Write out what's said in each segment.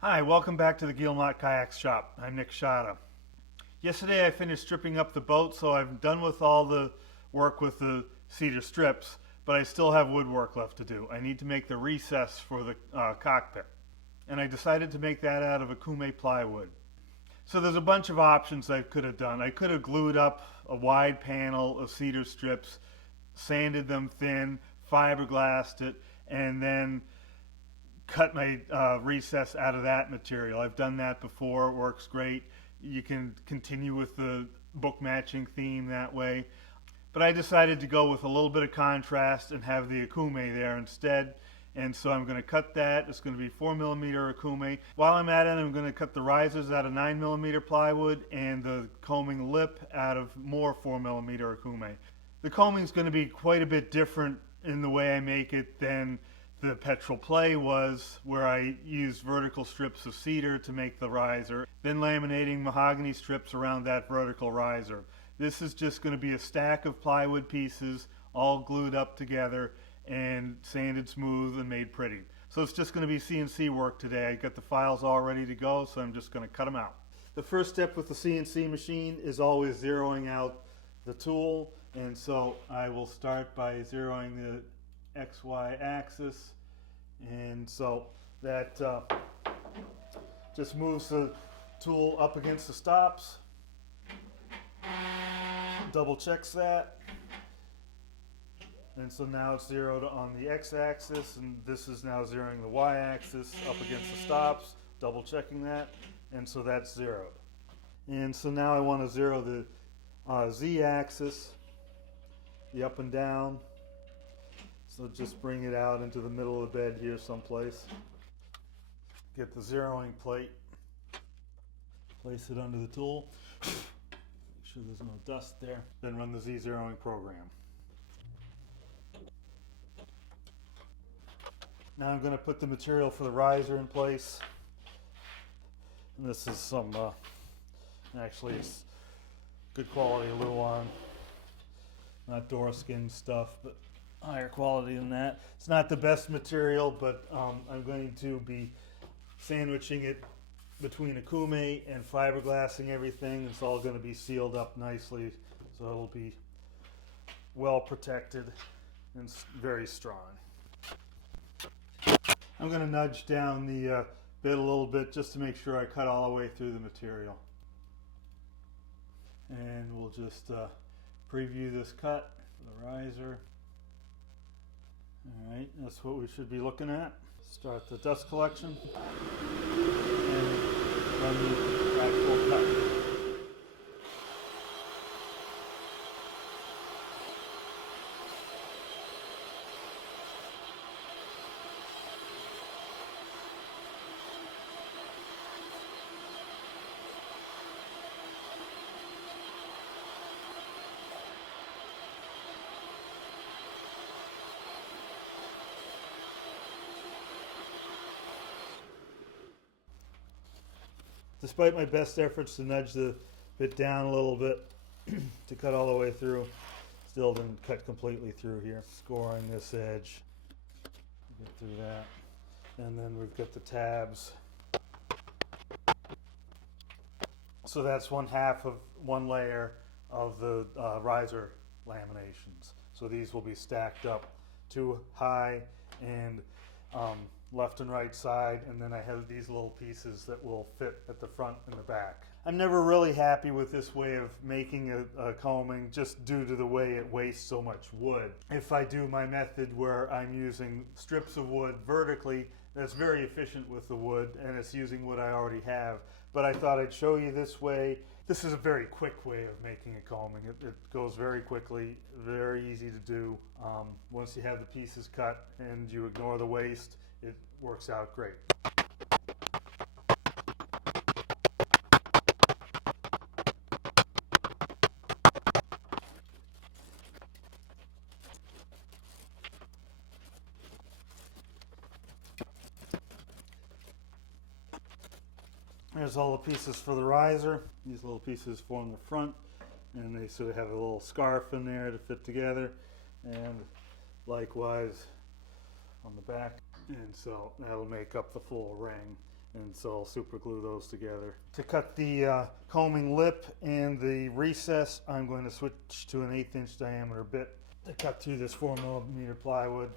Hi, welcome back to the Guillemot Kayak Shop. I'm Nick Schade. Yesterday I finished stripping up the boat, so I'm done with all the work with the cedar strips, but I still have woodwork left to do. I need to make the recess for the cockpit, and I decided to make that out of a Coaming plywood. So there's a bunch of options I could have done. I could have glued up a wide panel of cedar strips, sanded them thin, fiberglassed it, and then cut my recess out of that material. I've done that before. It works great. You can continue with the book matching theme that way. But I decided to go with a little bit of contrast and have the akume there instead. And so I'm going to cut that. It's going to be 4mm akume. While I'm at it, I'm going to cut the risers out of 9mm plywood and the coaming lip out of more 4mm akume. The coaming is going to be quite a bit different in the way I make it than the petrol play was, where I used vertical strips of cedar to make the riser, then laminating mahogany strips around that vertical riser. This is just going to be a stack of plywood pieces all glued up together and sanded smooth and made pretty. So it's just going to be CNC work today. I got the files all ready to go, so I'm just going to cut them out. The first step with the CNC machine is always zeroing out the tool, and so I will start by zeroing the XY axis, and so that just moves the tool up against the stops, double checks that, and so now it's zeroed on the x-axis, and this is now zeroing the y-axis up against the stops, double checking that, and so that's zeroed. And so now I want to zero the z-axis, the up and down. So just bring it out into the middle of the bed here someplace. Get the zeroing plate, place it under the tool, make sure there's no dust there, then run the Z zeroing program. Now I'm going to put the material for the riser in place. And this is some, actually it's good quality Luan, not Doraskin stuff, but higher quality than that. It's not the best material, but I'm going to be sandwiching it between akume and fiberglassing everything. It's all going to be sealed up nicely, so it'll be well protected and very strong. I'm going to nudge down the bit a little bit just to make sure I cut all the way through the material. And we'll just preview this cut for the riser. Alright, that's what we should be looking at. Start the dust collection and run the actual cut. Despite my best efforts to nudge the bit down a little bit to cut all the way through, still didn't cut completely through here. Scoring this edge, get through that, and then we've got the tabs. So that's 1/2 of one layer of the riser laminations. So these will be stacked up 2 high and left and right side, and then I have these little pieces that will fit at the front and the back. I'm never really happy with this way of making a coaming, just due to the way it wastes so much wood. If I do my method where I'm using strips of wood vertically, that's very efficient with the wood, and it's using wood I already have. But I thought I'd show you this way. This is a very quick way of making a coaming. It goes very quickly, very easy to do. Once you have the pieces cut and you ignore the waste, it works out great. There's all the pieces for the riser. These little pieces form the front, and they sort of have a little scarf in there to fit together, and likewise on the back. And so that'll make up the full ring. and so I'll super glue those together. To cut the coaming lip and the recess, I'm going to switch to an 1/8 inch diameter bit to cut through this 4mm plywood.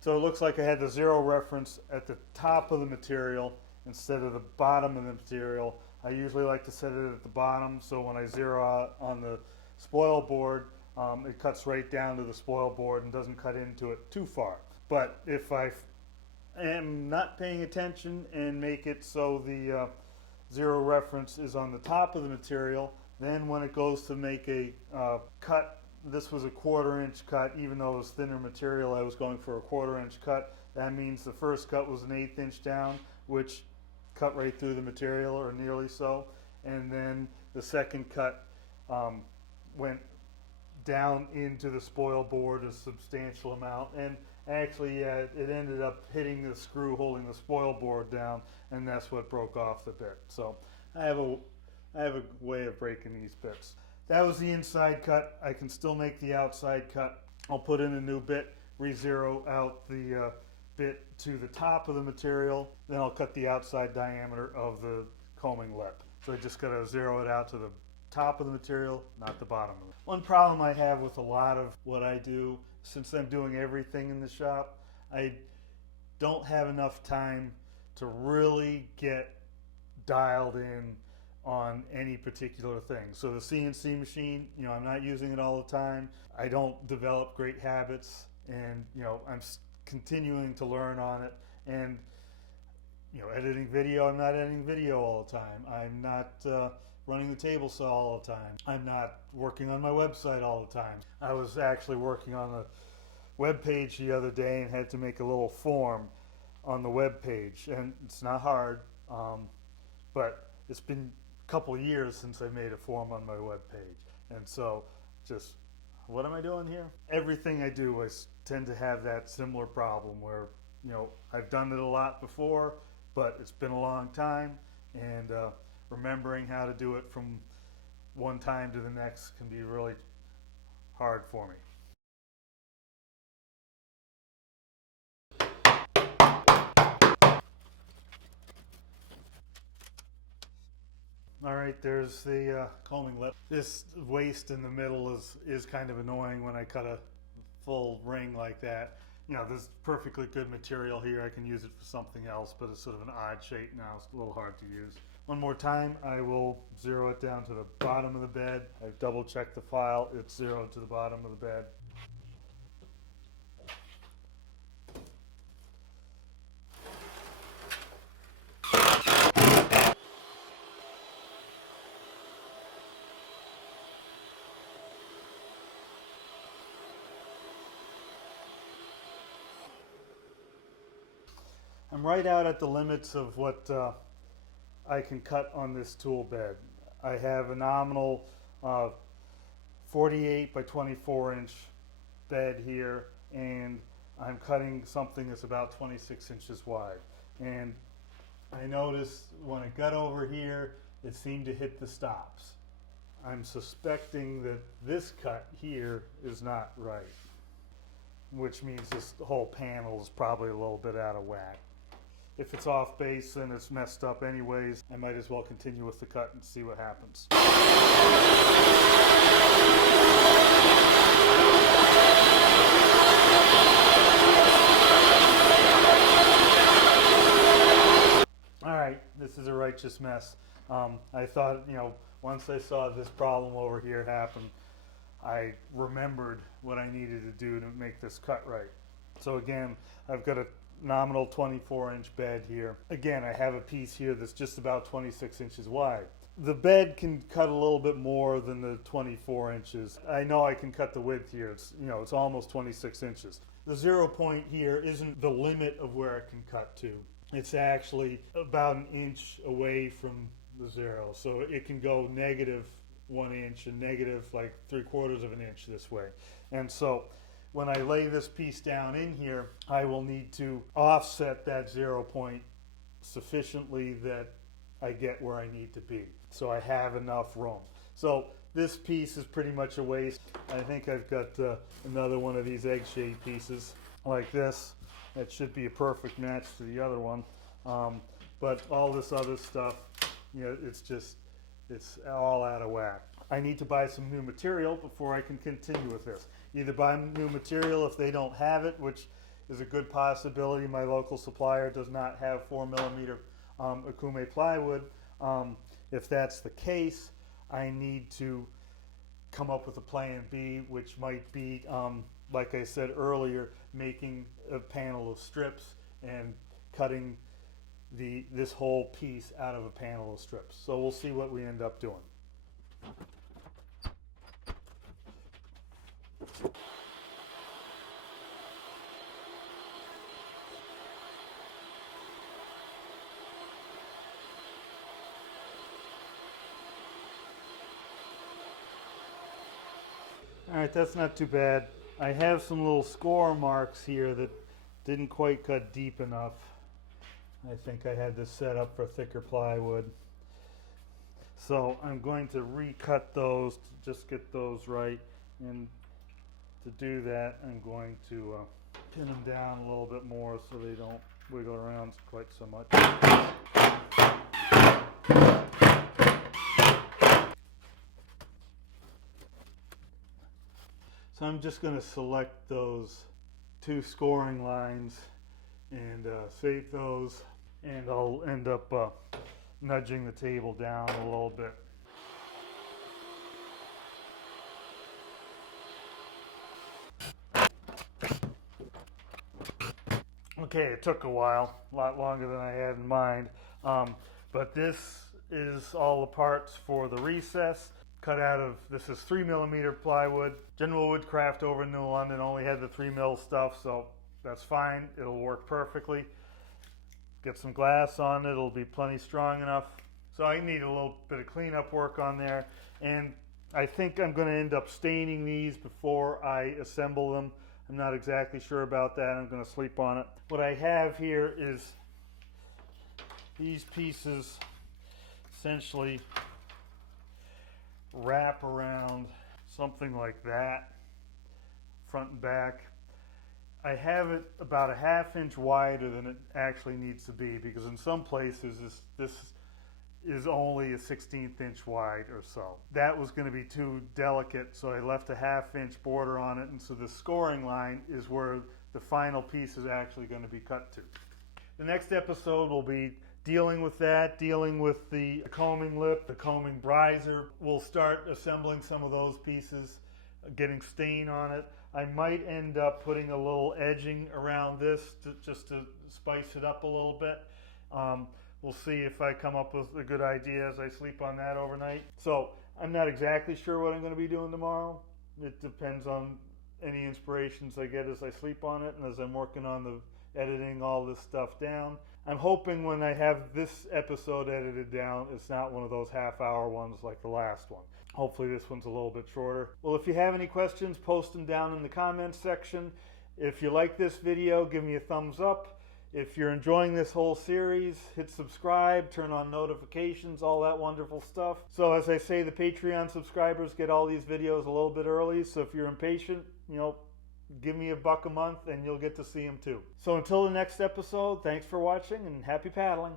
So it looks like I had the zero reference at the top of the material instead of the bottom of the material. I usually like to set it at the bottom, so when I zero out on the spoil board, it cuts right down to the spoil board and doesn't cut into it too far. But if I am not paying attention and make it so the zero reference is on the top of the material, then when it goes to make a cut, this was a 1/4 inch cut. Even though it was thinner material, I was going for a 1/4 inch cut. That means the first cut was an 1/8 inch down, which cut right through the material, or nearly so. And then the second cut went down into the spoil board a substantial amount, and actually it ended up hitting the screw holding the spoil board down, and that's what broke off the bit. So I have a way of breaking these bits. That was the inside cut. I can still make the outside cut. I'll put in a new bit, re-zero out the bit to the top of the material, then I'll cut the outside diameter of the coaming lip. So I just gotta zero it out to the top of the material, not the bottom of it. One problem I have with a lot of what I do, since I'm doing everything in the shop, I don't have enough time to really get dialed in on any particular thing. So the CNC machine, I'm not using it all the time. I don't develop great habits, and I'm continuing to learn on it. And editing video, I'm not editing video all the time. I'm not running the table saw all the time. I'm not working on my website all the time. I was actually working on a web page the other day and had to make a little form on the web page, and it's not hard, but it's been couple years since I made a form on my web page, and so just what am I doing here? Everything I do, I tend to have that similar problem where I've done it a lot before, but it's been a long time, and remembering how to do it from one time to the next can be really hard for me. All right, there's the coaming lip. This waste in the middle is kind of annoying when I cut a full ring like that. There's perfectly good material here. I can use it for something else, but it's sort of an odd shape now. It's a little hard to use. One more time, I will zero it down to the bottom of the bed. I've double checked the file. It's zeroed to the bottom of the bed. I'm right out at the limits of what I can cut on this tool bed. I have a nominal 48 by 24 inch bed here, and I'm cutting something that's about 26 inches wide. And I noticed when it got over here, it seemed to hit the stops. I'm suspecting that this cut here is not right, which means this whole panel is probably a little bit out of whack. If it's off base and it's messed up anyways, I might as well continue with the cut and see what happens. Alright, this is a righteous mess. I thought, once I saw this problem over here happen, I remembered what I needed to do to make this cut right. So again, I've got a nominal 24 inch bed here. Again, I have a piece here that's just about 26 inches wide. The bed can cut a little bit more than the 24 inches. I know I can cut the width here. It's almost 26 inches. The 0 point here isn't the limit of where I can cut to. It's actually about an inch away from the 0. So it can go negative 1 inch and negative like 3/4 of an inch this way. And so when I lay this piece down in here, I will need to offset that 0 point sufficiently that I get where I need to be, so I have enough room. So this piece is pretty much a waste. I think I've got another one of these egg-shaped pieces like this. That should be a perfect match to the other one. But all this other stuff, you know, it's all out of whack. I need to buy some new material before I can continue with this. Either buy new material if they don't have it, which is a good possibility. My local supplier does not have 4mm Coaming plywood. If that's the case, I need to come up with a plan B, which might be, like I said earlier, making a panel of strips and cutting this whole piece out of a panel of strips. So we'll see what we end up doing. Alright, that's not too bad. I have some little score marks here that didn't quite cut deep enough. I think I had this set up for thicker plywood. So I'm going to recut those to just get those right. And to do that, I'm going to pin them down a little bit more so they don't wiggle around quite so much. So I'm just going to select those 2 scoring lines and save those, and I'll end up nudging the table down a little bit. Okay, it took a while, a lot longer than I had in mind, but this is all the parts for the recess. Cut out of, this is 3mm plywood. General Woodcraft over in New London only had the 3mm stuff, so that's fine. It'll work perfectly. Get some glass on it, it'll be plenty strong enough. So I need a little bit of cleanup work on there, and I think I'm going to end up staining these before I assemble them. I'm not exactly sure about that. I'm going to sleep on it. What I have here is these pieces essentially wrap around something like that, front and back. I have it about a 1/2 inch wider than it actually needs to be, because in some places this is only a 1/16 inch wide or so. That was going to be too delicate, so I left a 1/2 inch border on it, and so the scoring line is where the final piece is actually going to be cut to. The next episode will be dealing with that, dealing with the coaming lip, the coaming riser. We'll start assembling some of those pieces, getting stain on it. I might end up putting a little edging around this just to spice it up a little bit. We'll see if I come up with a good idea as I sleep on that overnight. So I'm not exactly sure what I'm going to be doing tomorrow. It depends on any inspirations I get as I sleep on it and as I'm working on the editing all this stuff down. I'm hoping when I have this episode edited down, it's not one of those half-hour ones like the last one. Hopefully this one's a little bit shorter. Well, if you have any questions, post them down in the comments section. If you like this video, give me a thumbs up. If you're enjoying this whole series, hit subscribe, turn on notifications, all that wonderful stuff. So as I say, the Patreon subscribers get all these videos a little bit early, so if you're impatient, you know, give me $1 a month and you'll get to see them too. So until the next episode, thanks for watching and happy paddling.